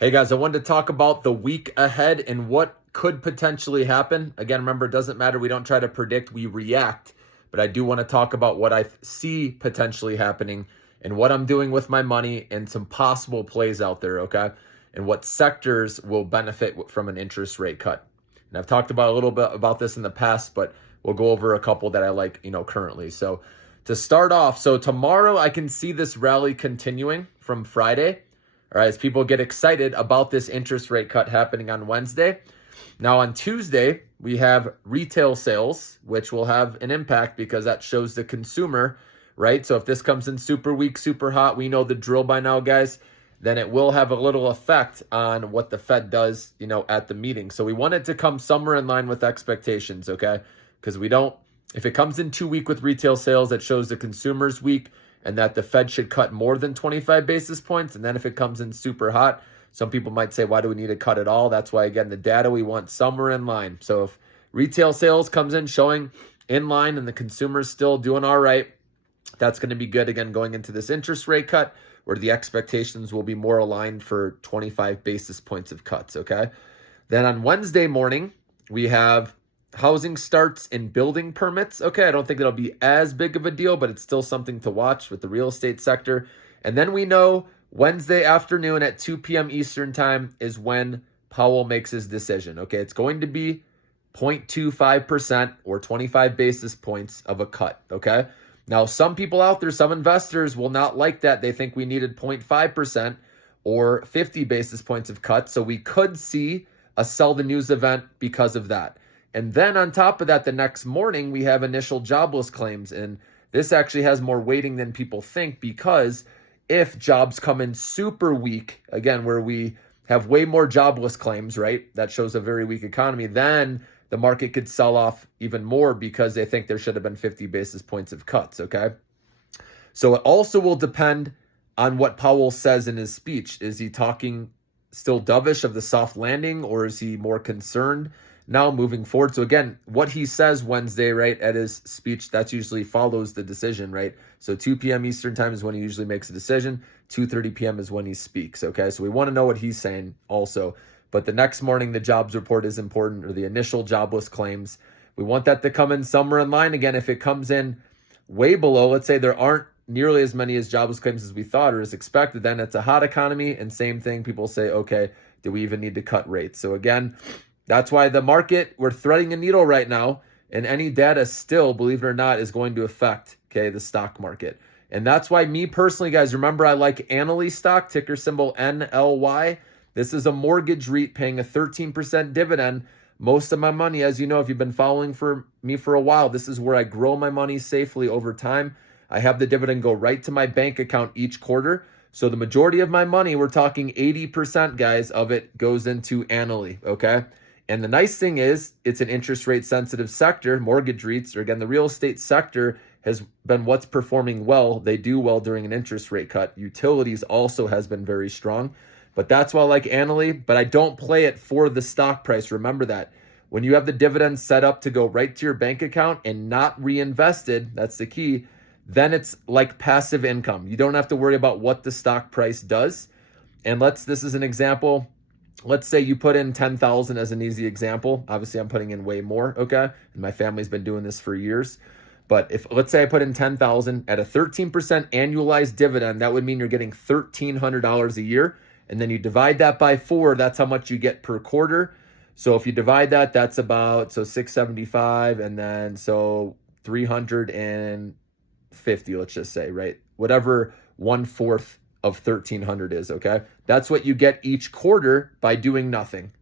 Hey guys, I wanted to talk about the week ahead and what could potentially happen. Again, remember, it doesn't matter. We don't try to predict, we react. But I do want to talk about what I see potentially happening and what I'm doing with my money and some possible plays out there, okay? And what sectors will benefit from an interest rate cut. And I've talked about a little bit about this in the past, but we'll go over a couple that I like, currently. So to start off, so tomorrow I can see this rally continuing from Friday. All right, as people get excited about this interest rate cut happening on Wednesday. Now on Tuesday, we have retail sales, which will have an impact because that shows the consumer, right? So if this comes in super weak, super hot, we know the drill by now, guys, then it will have a little effect on what the Fed does, at the meeting. So we want it to come somewhere in line with expectations, okay? Because if it comes in too weak with retail sales, that shows the consumer's weak and that the Fed should cut more than 25 basis points. And then if it comes in super hot, some people might say, why do we need to cut it all? That's why, again, the data we want somewhere in line. So if retail sales comes in showing in line and the consumer's still doing all right, that's going to be good, again, going into this interest rate cut where the expectations will be more aligned for 25 basis points of cuts, okay? Then on Wednesday morning, we have housing starts and building permits. Okay, I don't think it'll be as big of a deal, but it's still something to watch with the real estate sector. And then we know Wednesday afternoon at 2 p.m. Eastern time is when Powell makes his decision. Okay, it's going to be 0.25% or 25 basis points of a cut. Okay, now some people out there, some investors will not like that. They think we needed 0.5% or 50 basis points of cut. So we could see a sell the news event because of that. And then on top of that, the next morning, we have initial jobless claims. And this actually has more weighting than people think because if jobs come in super weak, again, where we have way more jobless claims, right? That shows a very weak economy. Then the market could sell off even more because they think there should have been 50 basis points of cuts, okay? So it also will depend on what Powell says in his speech. Is he talking still dovish of the soft landing or is he more concerned now moving forward? So again, what he says Wednesday, right, at his speech, that's usually follows the decision, right? So 2 p.m. Eastern time is when he usually makes a decision. 2:30 p.m. is when he speaks, okay? So we want to know what he's saying also. But the next morning, the jobs report is important, or the initial jobless claims. We want that to come in somewhere in line. Again, if it comes in way below, let's say there aren't nearly as many as jobless claims as we thought or as expected, then it's a hot economy. And same thing, people say, okay, do we even need to cut rates? So again, that's why the market, we're threading a needle right now, and any data still, believe it or not, is going to affect, okay, the stock market. And that's why me personally, guys, remember I like Annaly stock, ticker symbol NLY. This is a mortgage REIT paying a 13% dividend. Most of my money, as you know, if you've been following for me for a while, this is where I grow my money safely over time. I have the dividend go right to my bank account each quarter. So the majority of my money, we're talking 80%, guys, of it goes into Annaly, okay? And the nice thing is it's an interest rate sensitive sector. Mortgage REITs, or again, the real estate sector has been what's performing well. They do well during an interest rate cut. Utilities also has been very strong. But that's why I like Annaly, but I don't play it for the stock price. Remember that. When you have the dividends set up to go right to your bank account and not reinvested, that's the key, then it's like passive income. You don't have to worry about what the stock price does. And this is an example. Let's say you put in 10,000 as an easy example. Obviously, I'm putting in way more, okay? And my family's been doing this for years. But if, let's say I put in 10,000 at a 13% annualized dividend, that would mean you're getting $1,300 a year. And then you divide that by 4, that's how much you get per quarter. So if you divide that, that's about, so 675, and then so 350, let's just say, right? Whatever 1/4 of 1,300 is, okay? That's what you get each quarter by doing nothing.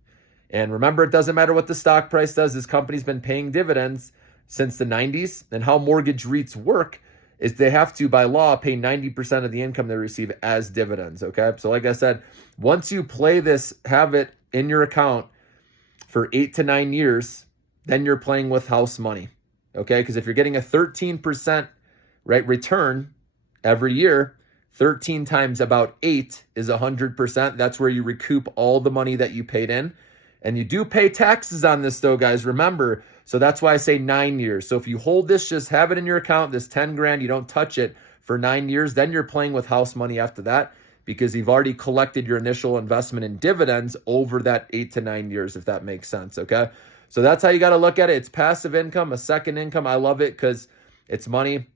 And remember, it doesn't matter what the stock price does. This company's been paying dividends since the 90s. And how mortgage REITs work is they have to, by law, pay 90% of the income they receive as dividends, okay? So like I said, once you play this, have it in your account for 8 to 9 years, then you're playing with house money, okay? Because if you're getting a 13% right return every year, 13 times about 8 is 100%. That's where you recoup all the money that you paid in. And you do pay taxes on this though, guys, remember. So that's why I say 9 years. So if you hold this, just have it in your account, this 10 grand, you don't touch it for 9 years, then you're playing with house money after that. because you've already collected your initial investment in dividends over that 8 to 9 years, if that makes sense, okay? So that's how you got to look at it. It's passive income, a second income. I love it because it's money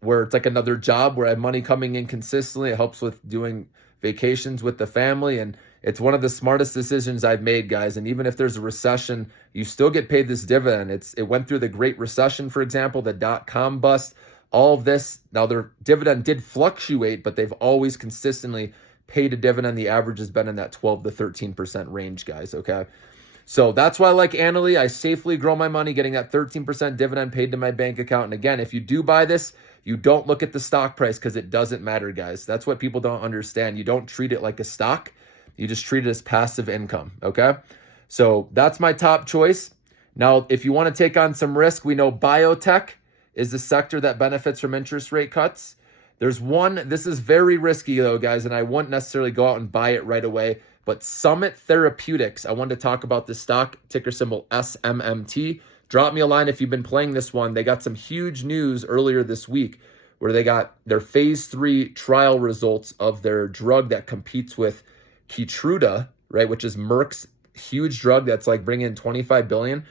where it's like another job where I have money coming in consistently. It helps with doing vacations with the family, and it's one of the smartest decisions I've made, guys. And even if there's a recession, you still get paid this dividend. It went through the Great Recession, for example, the dot-com bust, all of this. Now, their dividend did fluctuate, but they've always consistently paid a dividend. The average has been in that 12 to 13% range, guys, okay? So that's why I like Annaly. I safely grow my money, getting that 13% dividend paid to my bank account. And again, if you do buy this, you don't look at the stock price because it doesn't matter, guys. That's what people don't understand. You don't treat it like a stock. You just treat it as passive income, okay? So that's my top choice. Now, if you want to take on some risk, we know biotech is the sector that benefits from interest rate cuts. There's one, this is very risky though, guys, and I wouldn't necessarily go out and buy it right away, but Summit Therapeutics, I wanted to talk about this stock, ticker symbol SMMT. Drop me a line if you've been playing this one. They got some huge news earlier this week where they got their phase 3 trial results of their drug that competes with Keytruda, right, which is Merck's huge drug that's like bringing in $25 billion.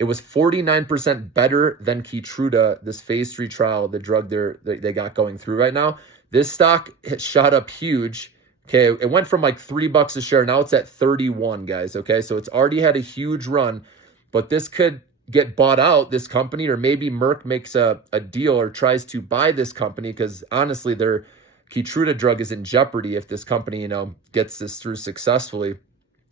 It was 49% better than Keytruda, this phase 3 trial, the drug they got going through right now. This stock shot up huge. Okay, it went from like $3 a share. Now it's at 31, guys. Okay, so it's already had a huge run, but this could get bought out, this company, or maybe Merck makes a deal or tries to buy this company because honestly, their Keytruda drug is in jeopardy if this company, gets this through successfully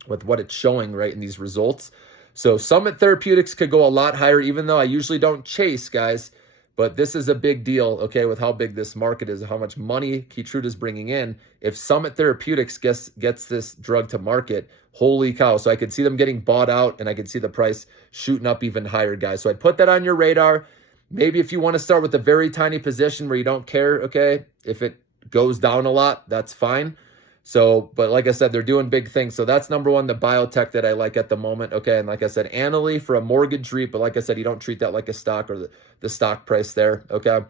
with what it's showing, right, in these results. So Summit Therapeutics could go a lot higher, even though I usually don't chase, guys. But this is a big deal, okay, with how big this market is, how much money Keytruda is bringing in. If Summit Therapeutics gets this drug to market, holy cow. So I could see them getting bought out, and I could see the price shooting up even higher, guys. So I'd put that on your radar. Maybe if you want to start with a very tiny position where you don't care, okay, if it goes down a lot, that's fine. So, but like I said, they're doing big things. So that's number one, the biotech that I like at the moment. Okay. And like I said, Annaly for a mortgage REIT, but like I said, you don't treat that like a stock or the stock price there. Okay.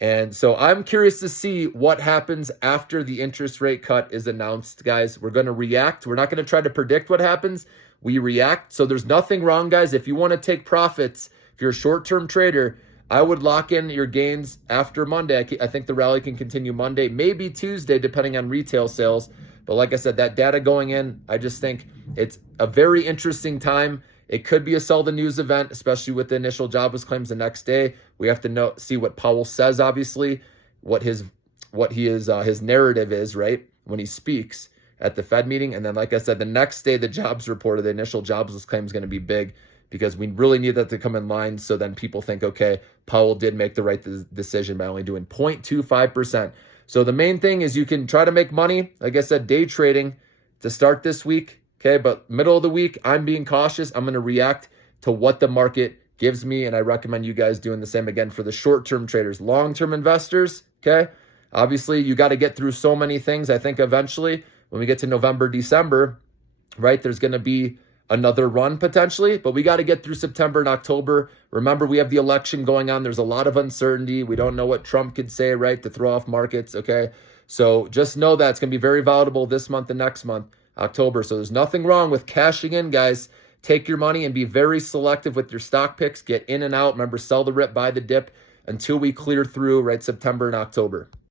And so I'm curious to see what happens after the interest rate cut is announced, guys. We're going to react. We're not going to try to predict what happens. We react. So there's nothing wrong, guys. If you want to take profits, if you're a short-term trader, I would lock in your gains after Monday. I think the rally can continue Monday, maybe Tuesday, depending on retail sales. But like I said, that data going in, I just think it's a very interesting time. It could be a sell the news event, especially with the initial jobless claims the next day. We have to see what Powell says, obviously, what his narrative is, right, when he speaks at the Fed meeting. And then, like I said, the next day, the jobs report or the initial jobless claim is going to be big, because we really need that to come in line so then people think, okay, Powell did make the right decision by only doing 0.25%. So the main thing is you can try to make money, like I said, day trading to start this week, okay? But middle of the week, I'm being cautious. I'm going to react to what the market gives me, and I recommend you guys doing the same again for the short-term traders. Long-term investors, okay? Obviously, you got to get through so many things. I think eventually when we get to November, December, right, there's going to be another run potentially, but we got to get through September and October. Remember, we have the election going on. There's a lot of uncertainty. We don't know what Trump could say, right, to throw off markets, okay? So just know that it's going to be very volatile this month and next month, October. So there's nothing wrong with cashing in, guys. Take your money and be very selective with your stock picks. Get in and out. Remember, sell the rip, buy the dip until we clear through, right, September and October.